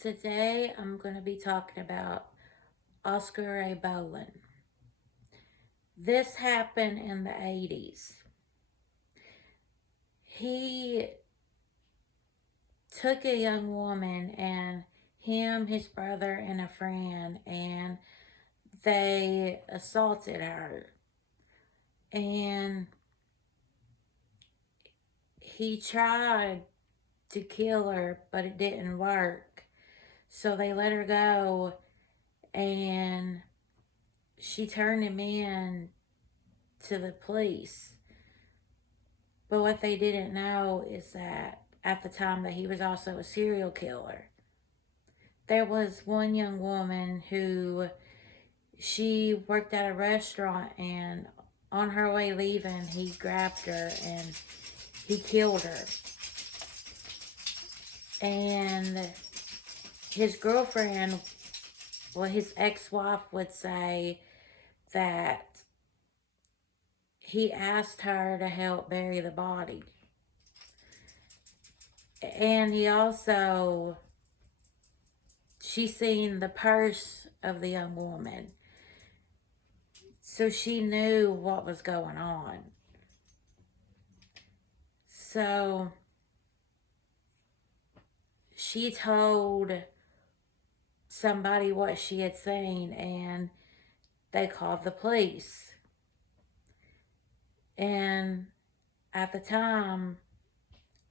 Today I'm going to be talking about Oscar Ray Boland. This happened in the 80s. He took a young woman and him, his brother, and a friend, and they assaulted her. And he tried to kill her, but it didn't work. So they let her go, and she turned him in to the police. But what they didn't know is that at the time that he was also a serial killer. There was one young woman who she worked at a restaurant, and on her way leaving he grabbed her and he killed her. And his girlfriend, well, his ex-wife would say that he asked her to help bury the body. And he also, she seen the purse of the young woman. So she knew what was going on. So she told somebody what she had seen, and they called the police. And at the time,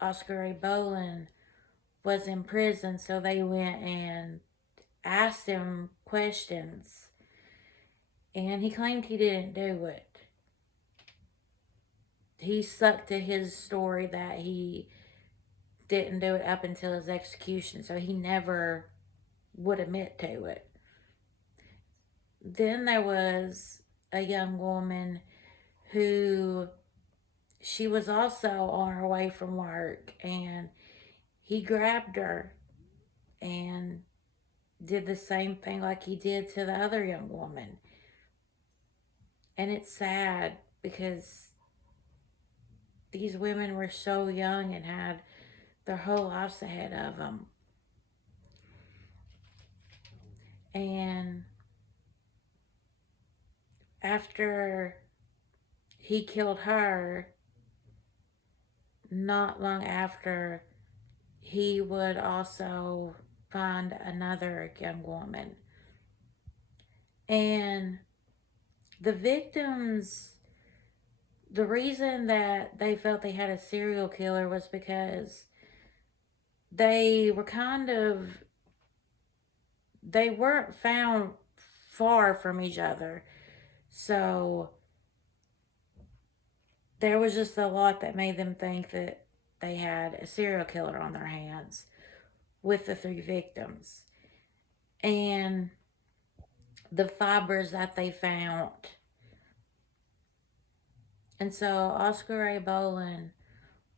Oscar Ray Boland was in prison, so they went and asked him questions. And he claimed he didn't do it. He stuck to his story that he didn't do it up until his execution, so he never would admit to it. Then there was a young woman who she was also on her way from work, and he grabbed her and did the same thing like he did to the other young woman. And it's sad because these women were so young and had their whole lives ahead of them. And after he killed her, not long after, he would also find another young woman. And the victims, the reason that they felt they had a serial killer was because they were they weren't found far from each other. So there was just a lot that made them think that they had a serial killer on their hands with the three victims. And the fibers that they found. And so Oscar Ray Boland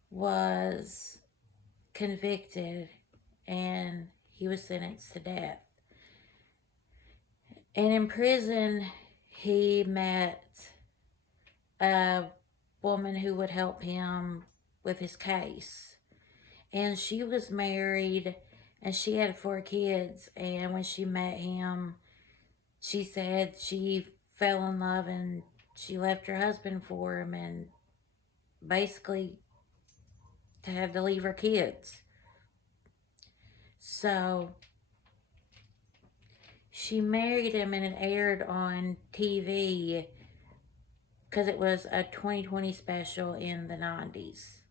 was convicted and he was sentenced to death. And in prison, he met a woman who would help him with his case. And she was married and she had 4 kids. And when she met him, she said she fell in love and she left her husband for him and basically had to leave her kids. So she married him and it aired on TV because it was a 2020 special in the 90s.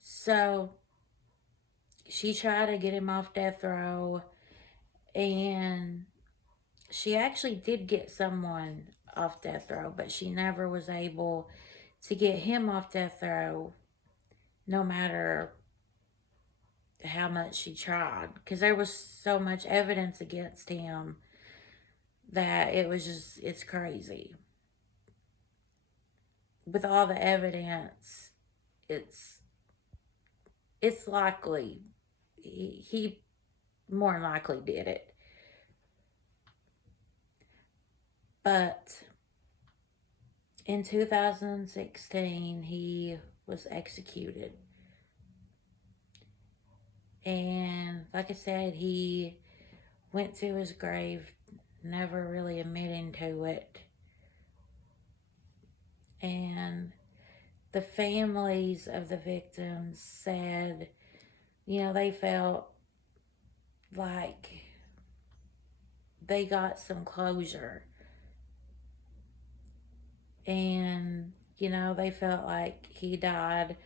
So she tried to get him off death row, and she actually did get someone off death row, but she never was able to get him off death row, no matter how much she tried, because there was so much evidence against him that it was just, it's crazy. With all the evidence, it's likely he more than likely did it. But in 2016, he was executed. And like I said, he went to his grave, never really admitting to it. And the families of the victims said, they felt like they got some closure. And, they felt like he died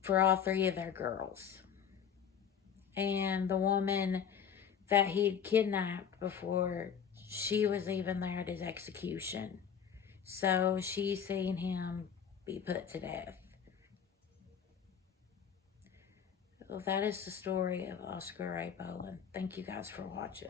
for all three of their girls. And the woman that he'd kidnapped before, she was even there at his execution. So she seen him be put to death. Well, that is the story of Oscar Ray Boland. Thank you guys for watching.